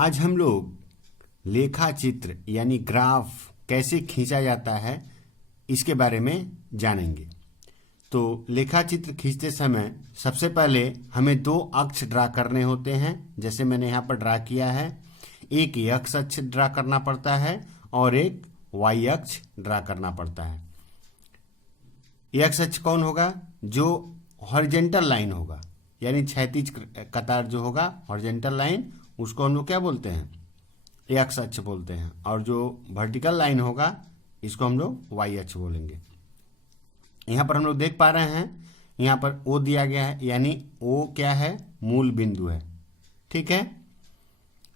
आज हम लोग लेखा चित्र यानी ग्राफ कैसे खींचा जाता है इसके बारे में जानेंगे। तो लेखा चित्र खींचते समय सबसे पहले हमें दो अक्ष ड्रा करने होते हैं, जैसे मैंने यहाँ पर ड्रा किया है। एक एक्स अक्ष ड्रा करना पड़ता है और एक वाई अक्ष ड्रा करना पड़ता है। एक्स अक्ष कौन होगा? जो हॉरिजेंटल लाइन होगा, यानी क्षैतिज कतार जो होगा हॉरिजेंटल लाइन, उसको हम लोग क्या बोलते हैं? एक्स अक्ष बोलते हैं। और जो वर्टिकल लाइन होगा इसको हम लोग वाई अक्ष बोलेंगे। यहाँ पर हम लोग देख पा रहे हैं, यहाँ पर ओ दिया गया है, यानी ओ क्या है? मूल बिंदु है। ठीक है।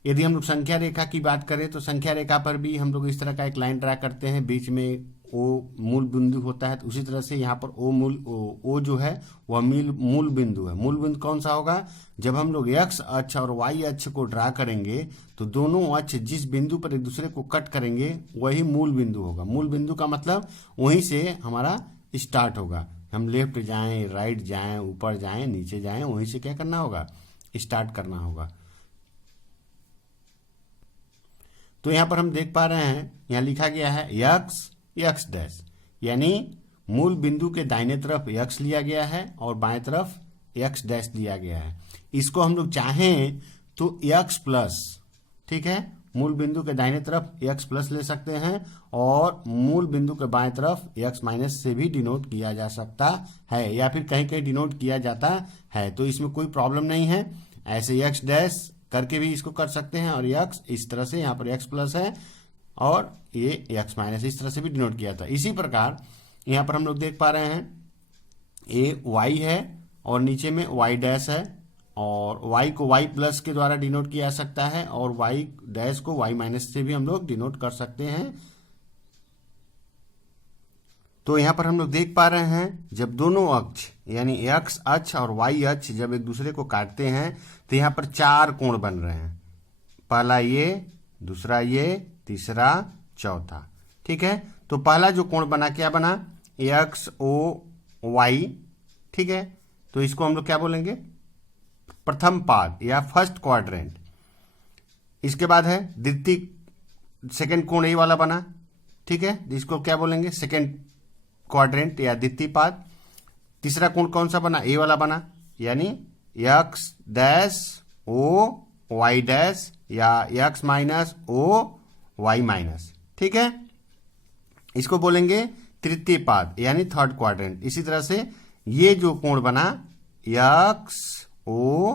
यदि हम लोग संख्या रेखा की बात करें तो संख्या रेखा पर भी हम लोग इस तरह का एक लाइन ड्रा करते हैं, बीच में ओ मूल बिंदु होता है। तो उसी तरह से यहाँ पर ओ जो है वह मूल बिंदु है। मूल बिंदु कौन सा होगा? जब हम लोग एक्स अक्ष और वाई अक्ष को ड्रा करेंगे तो दोनों अक्ष जिस बिंदु पर एक दूसरे को कट करेंगे वही मूल बिंदु होगा। मूल बिंदु का मतलब वहीं से हमारा स्टार्ट होगा। हम लेफ्ट जाएं, राइट जाएं, ऊपर जाएं, नीचे जाएं, वहीं से क्या करना होगा? स्टार्ट करना होगा। तो यहाँ पर हम देख पा रहे हैं, यहाँ लिखा गया है एक्स डैश, यानी मूल बिंदु के दाहिने तरफ एक्स लिया गया है और बाएं तरफ एक्स डैश लिया गया है। इसको हम लोग चाहें तो एक्स प्लस, ठीक है, मूल बिंदु के दाहिने तरफ एक्स प्लस ले सकते हैं और मूल बिंदु के बाएं तरफ एक्स माइनस से भी डिनोट किया जा सकता है, या फिर कहीं कहीं डिनोट किया जाता है। तो इसमें कोई प्रॉब्लम नहीं है। ऐसे एक्स डैश करके भी इसको कर सकते हैं और एक्स इस तरह से, यहाँ पर एक्स प्लस है और ये एक्स माइनस इस तरह से भी डिनोट किया था। इसी प्रकार यहाँ पर हम लोग देख पा रहे हैं ए वाई है और नीचे में वाई डैश है, और वाई को वाई प्लस के द्वारा डिनोट किया जा सकता है और वाई डैश को वाई माइनस से भी हम लोग डिनोट कर सकते हैं। तो यहाँ पर हम लोग देख पा रहे हैं, जब दोनों अक्ष यानी एक्स अक्ष और वाई अक्ष जब एक दूसरे को काटते हैं तो यहाँ पर चार कोण बन रहे हैं। पहला ये, दूसरा ये, तीसरा, चौथा। ठीक है। तो पहला जो कोण बना क्या बना? X O Y. ठीक है। तो इसको हम लोग क्या बोलेंगे? प्रथम पाद या फर्स्ट क्वाड्रेंट। इसके बाद है द्वितीय, सेकंड कोण ए वाला बना। ठीक है। इसको क्या बोलेंगे? सेकंड क्वाड्रेंट या द्वितीय पाद। तीसरा कोण कौन सा बना? ए वाला बना, यानी x dash O y dash या x minus O Y minus. ठीक है। इसको बोलेंगे तृतीय पाद यानी थर्ड क्वाड्रेंट। इसी तरह से ये जो कोण बना एक्स ओ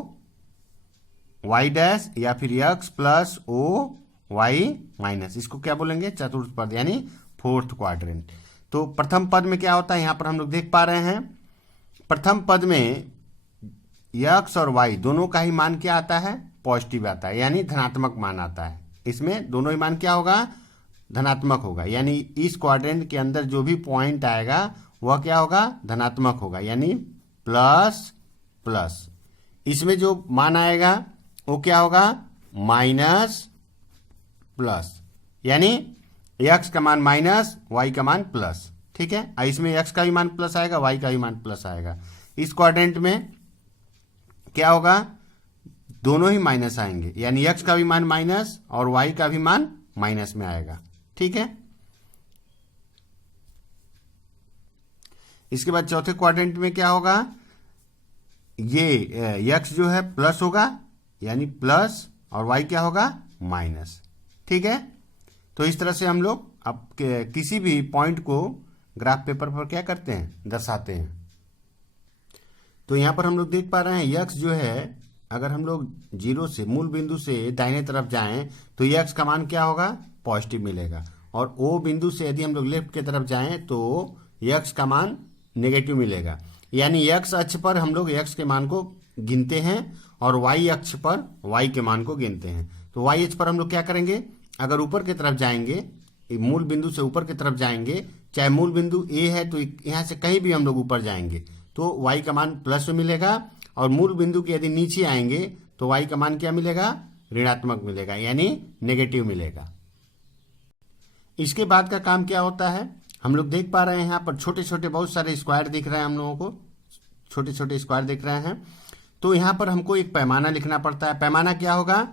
वाई डैश या फिर X plus O Y minus, इसको क्या बोलेंगे? चतुर्थ पद यानी फोर्थ क्वाड्रेंट। तो प्रथम पद में क्या होता है? यहां पर हम लोग देख पा रहे हैं, प्रथम पद में एक्स और वाई दोनों का ही मान क्या आता है? पॉजिटिव आता है, यानी धनात्मक मान आता है। इसमें दोनों ही मान क्या होगा? धनात्मक होगा। यानी इस क्वाड्रेंट के अंदर जो भी पॉइंट आएगा वह क्या होगा? धनात्मक होगा, यानी प्लस प्लस। इसमें जो मान आएगा वो क्या होगा? माइनस प्लस, यानी एक्स का मान माइनस, वाई का मान प्लस। ठीक है। इसमें एक्स का भी मान प्लस आएगा, वाई का भी मान प्लस आएगा। इस क्वाड्रेंट में क्या होगा? दोनों ही माइनस आएंगे, यानी एक्स का भी मान माइनस और वाई का भी मान माइनस में आएगा। ठीक है। इसके बाद चौथे क्वाड्रेंट में क्या होगा? ये एक्स जो है प्लस होगा, यानी प्लस, और वाई क्या होगा? माइनस। ठीक है। तो इस तरह से हम लोग अब किसी भी पॉइंट को ग्राफ पेपर पर क्या करते हैं? दर्शाते हैं। तो यहां पर हम लोग देख पा रहे हैं एक्स जो है, अगर हम लोग जीरो से, मूल बिंदु से दाहिने तरफ जाएं तो एक्स का मान क्या होगा? पॉजिटिव मिलेगा। और ओ बिंदु से यदि हम लोग लेफ्ट की तरफ जाएं तो एक्स का मान नेगेटिव मिलेगा। यानी एक्स अक्ष पर हम लोग एक्स के मान को गिनते हैं और वाई अक्ष पर वाई के मान को गिनते हैं। तो वाई अक्ष पर हम लोग क्या करेंगे? अगर ऊपर की तरफ जाएंगे, मूल बिंदु से ऊपर की तरफ जाएंगे, चाहे मूल बिंदु ए है तो यहां से कहीं भी हम लोग ऊपर जाएंगे तो वाई का मान प्लस में मिलेगा, और मूल बिंदु के यदि नीचे आएंगे तो वाई का मान क्या मिलेगा? ऋणात्मक मिलेगा, यानी नेगेटिव मिलेगा। इसके बाद का काम क्या होता है? हम लोग देख पा रहे हैं यहाँ पर छोटे छोटे बहुत सारे स्क्वायर दिख रहे हैं, हम लोगों को छोटे छोटे स्क्वायर दिख रहे हैं। तो यहाँ पर हमको एक पैमाना लिखना पड़ता है। पैमाना क्या होगा?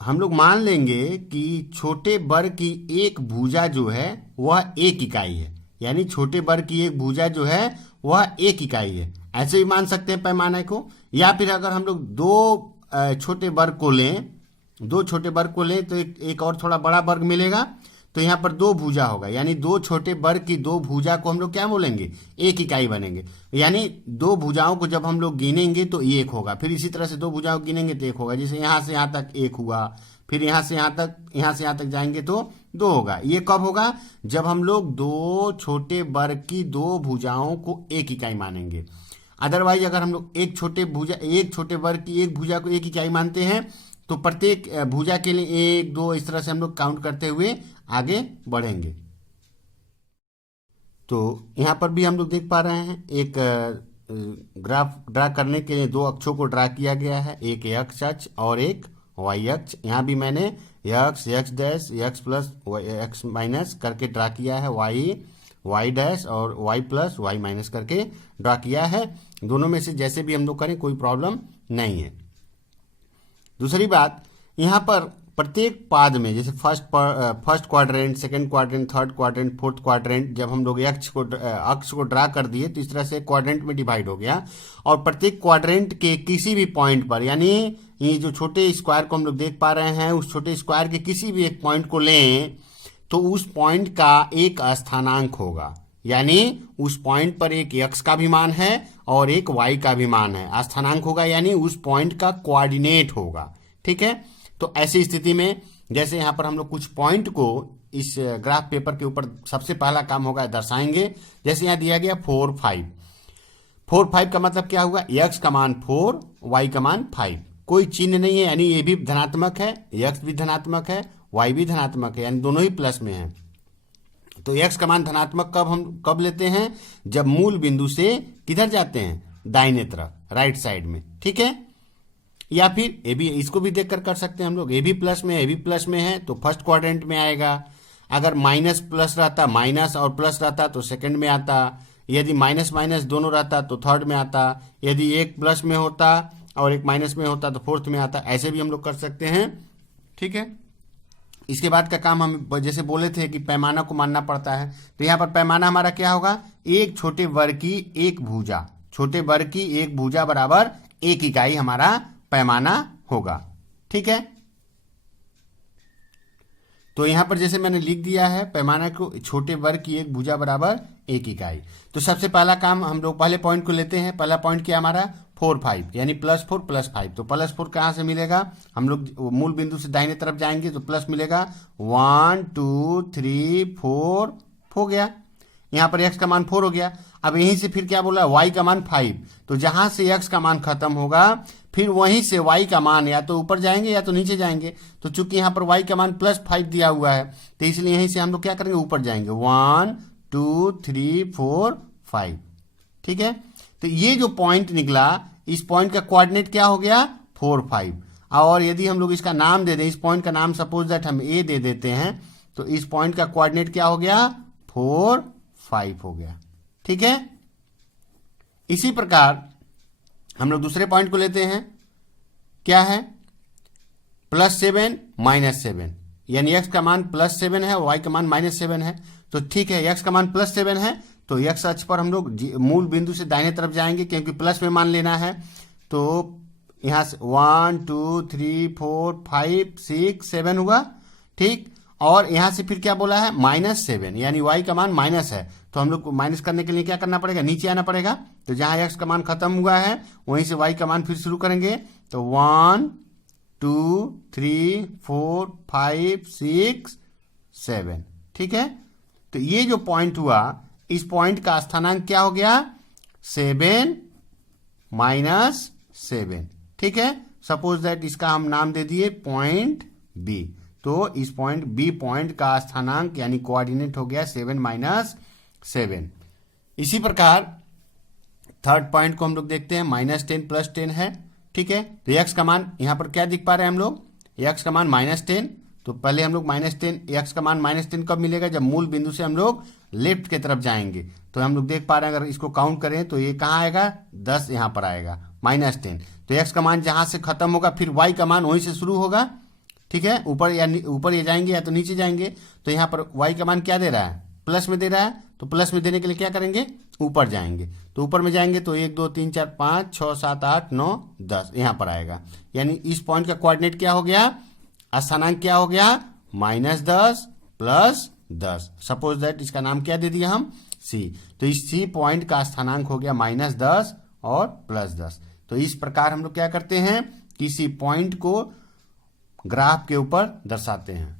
हम लोग मान लेंगे कि छोटे वर्ग की एक भुजा जो है वह एक इकाई है, यानी छोटे वर्ग की एक भुजा जो है वह एक इकाई है। ऐसे भी मान सकते हैं पैमाने को, या फिर अगर हम लोग छोटे वर्ग को लें, दो छोटे वर्ग को लें तो एक और थोड़ा बड़ा वर्ग मिलेगा, तो यहाँ पर दो भुजा होगा, यानी दो छोटे वर्ग की दो भुजा को हम लोग क्या बोलेंगे, एक इकाई बनेंगे। यानी दो भुजाओं को जब हम लोग गिनेंगे तो एक होगा, फिर इसी तरह से दो भुजाओं को गिनेंगे तो एक होगा, जैसे यहाँ से यहाँ तक एक हुआ, फिर यहाँ से यहाँ तक जाएंगे तो दो होगा। ये कब होगा, जब हम लोग दो छोटे वर्ग की दो भुजाओं को एक इकाई मानेंगे। अदरवाइज अगर हम लोग एक छोटे वर्ग की एक भुजा को एक इकाई मानते हैं तो प्रत्येक भुजा के लिए एक दो इस तरह से हम लोग काउंट करते हुए आगे बढ़ेंगे। तो यहाँ पर भी हम लोग देख पा रहे हैं एक ग्राफ ड्रा करने के लिए दो अक्षों को ड्रा किया गया है, एक एक्स अक्ष और एक वाई अक्ष। यहाँ भी मैंने x dash x plus x minus करके ड्रा किया है, वाई डैश और वाई प्लस वाई माइनस करके ड्रा किया है। दोनों में से जैसे भी हम लोग करें कोई प्रॉब्लम नहीं है। दूसरी बात, यहाँ पर प्रत्येक पाद में जैसे first quadrant, second quadrant, third quadrant, fourth quadrant, जब हम लोग अक्ष को ड्रा कर दिए तो इस तरह से क्वाड्रेंट में डिवाइड हो गया, और प्रत्येक क्वाड्रेंट के किसी भी पॉइंट पर, यानी ये जो छोटे स्क्वायर को हम लोग देख पा रहे हैं, उस छोटे स्क्वायर के किसी भी एक पॉइंट को लें तो उस पॉइंट का एक स्थानांक होगा, यानी उस पॉइंट पर एक एक्स का भी मान है और एक वाई का भी मान है। स्थानांक होगा यानी उस पॉइंट का कोऑर्डिनेट होगा, ठीक है। तो ऐसी स्थिति में जैसे यहाँ पर हम लोग कुछ पॉइंट को इस ग्राफ पेपर के ऊपर सबसे पहला काम होगा दर्शाएंगे। जैसे यहाँ दिया गया 4 5 का मतलब क्या हुआ, एक्स का मान 4, वाई का मान 5, कोई चिन्ह नहीं है, यानी ये भी धनात्मक है, एक्स भी धनात्मक है, वाई भी धनात्मक है, यानी दोनों ही प्लस में है। तो एक्स का मान धनात्मक कब लेते हैं, जब मूल बिंदु से किधर जाते हैं, दाहिने तरफ, राइट साइड में, ठीक है। या फिर ए भी, इसको भी देखकर कर सकते हैं हम लोग, ए भी प्लस में है तो फर्स्ट क्वाड्रेंट में आएगा। अगर माइनस प्लस रहता, माइनस और प्लस रहता तो सेकंड में आता, यदि माइनस माइनस दोनों रहता तो थर्ड में आता, यदि एक प्लस में होता और एक माइनस में होता तो फोर्थ में आता। ऐसे भी हम लोग कर सकते हैं, ठीक है। इसके बाद का काम हम जैसे बोले थे कि पैमाना को मानना पड़ता है, तो यहाँ पर पैमाना हमारा क्या होगा, एक छोटे वर्ग की एक भुजा, छोटे वर्ग की एक भुजा बराबर एक इकाई हमारा पैमाना होगा, ठीक है। तो यहां पर जैसे मैंने लिख दिया है पैमाना को, छोटे वर्ग की एक भुजा बराबर एक इकाई। तो सबसे पहला काम हम लोग पहले पॉइंट को लेते हैं। पहला पॉइंट क्या हमारा 4 5, यानी +4 +5। तो +4 कहां से मिलेगा, हम लोग मूल बिंदु से दाहिने तरफ जाएंगे तो प्लस मिलेगा, 1 2 3 4 हो गया। यहां पर x का मान 4 हो गया। अब यहीं से फिर क्या बोला, y का मान 5। तो जहां से x का मान खत्म होगा फिर वहीं से y का मान या तो ऊपर जाएंगे या तो नीचे जाएंगे। तो चूंकि यहां पर y का मान +5 दिया हुआ है तो इसलिए यहीं से हम लोग क्या करेंगे, ऊपर जाएंगे, 1 2 3 4 5, ठीक है। तो ये जो पॉइंट निकला, इस पॉइंट का कोऑर्डिनेट क्या हो गया, 4 5। और यदि हम लोग इसका नाम दे दें, इस पॉइंट का नाम सपोज दैट हम a दे देते हैं, तो इस पॉइंट का कोऑर्डिनेट क्या हो गया, 4 5 हो गया, ठीक है। इसी प्रकार हम लोग दूसरे पॉइंट को लेते हैं, क्या है, +7 -7, यानी x का मान +7 है, y का मान -7 है। तो ठीक है, x का मान +7 है तो x अक्ष पर हम लोग मूल बिंदु से दाहिने तरफ जाएंगे क्योंकि प्लस में मान लेना है। तो यहां से 1 2 3 4 5 6 7 हुआ, ठीक। और यहां से फिर क्या बोला है, -7, यानी y का मान माइनस है। तो हम लोग को माइनस करने के लिए क्या करना पड़ेगा, नीचे आना पड़ेगा। तो जहां x का मान खत्म हुआ है वहीं से y का मान फिर शुरू करेंगे। तो 1 2 3 4 5 6 7, ठीक है। तो ये जो पॉइंट हुआ, इस पॉइंट का स्थानांक क्या हो गया, 7 -7, ठीक है। सपोज दैट इसका हम नाम दे दिए पॉइंट बी। तो इस पॉइंट बी पॉइंट का स्थानांक यानी कोऑर्डिनेट हो गया 7 -7। इसी प्रकार थर्ड पॉइंट को हम लोग देखते हैं, -10 +10 है, ठीक है। तो x का मान यहां पर क्या दिख पा रहे हैं हम लोग, x का मान -10। तो पहले हम लोग -10, x का मान -10 कब मिलेगा, जब मूल बिंदु से हम लोग लेफ्ट की तरफ जाएंगे। तो हम लोग देख पा रहे हैं, अगर इसको काउंट करें तो ये कहाँ आएगा, 10 यहां पर आएगा, -10। तो x का मान जहां से खत्म होगा फिर y का मान वहीं से शुरू होगा, ठीक है, ऊपर ये जाएंगे या तो नीचे जाएंगे। तो यहाँ पर y का मान क्या दे रहा है, प्लस में दे रहा है, तो प्लस में देने के लिए क्या करेंगे, ऊपर जाएंगे। तो ऊपर में जाएंगे तो 1 2 3 4 5 6 7 8 9 10 यहाँ पर आएगा। यानी इस पॉइंट का कोऑर्डिनेट क्या हो गया, स्थानांक क्या हो गया, -10 + 10। सपोज दैट इसका नाम क्या दे दिया हम, C। तो इस C पॉइंट का स्थानांक हो गया -10 और +10। तो इस प्रकार हम लोग क्या करते हैं, किसी पॉइंट को ग्राफ के ऊपर दर्शाते हैं।